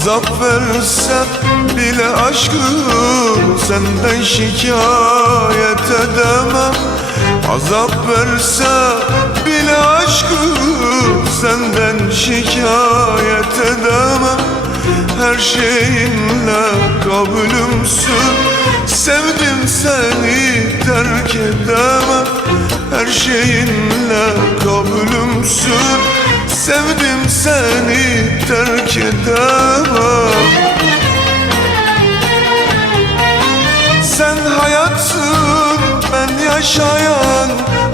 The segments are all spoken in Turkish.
Azap verse bile aşkım Senden şikayet edemem. Azap verse bile aşkım Senden şikayet edemem. Her şeyinle kabulümsün Sevdim seni terk edemem. Her şeyinle kabulümsün Sevdim seni terk edemem. Sen hayatsın ben yaşayan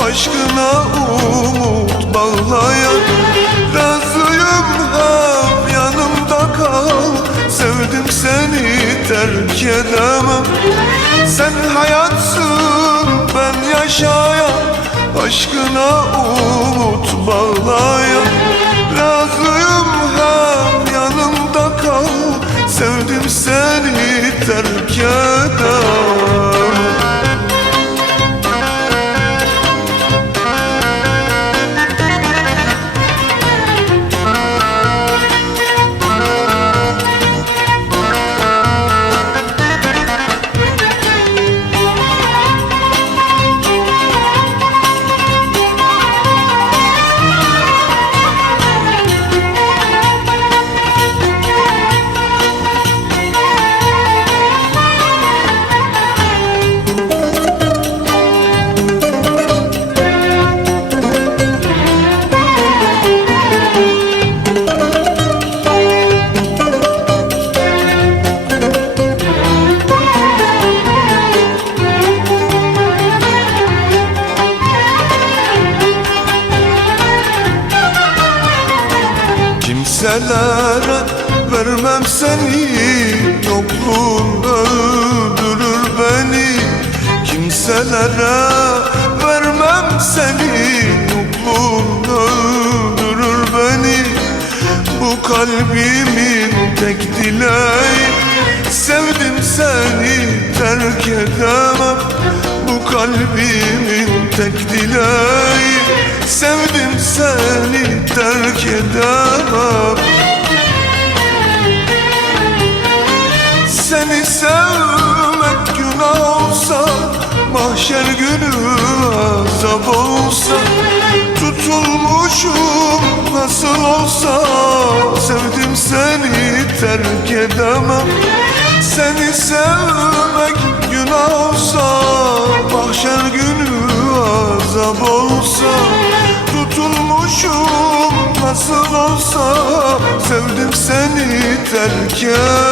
Aşkına umut bağlayan. Razıyım hep yanımda kal. Sevdim seni terk edemem. Sen hayatsın ben yaşayan Aşkına umut bağlayan Kimselere vermem seni Yokluğun öldürür beni. Kimselere vermem seni Yokluğun öldürür beni. Bu kalbimin tek dileği Sevdim seni terk edemem. Bu kalbimin tek dileği terk edemem Seni sevmek günah olsa Mahşer günü azap olsa Tutulmuşum nasıl olsa Sevdim seni terk edemem. Seni sevmek günah olsa nasıl olsa Sevdim seni terk edemem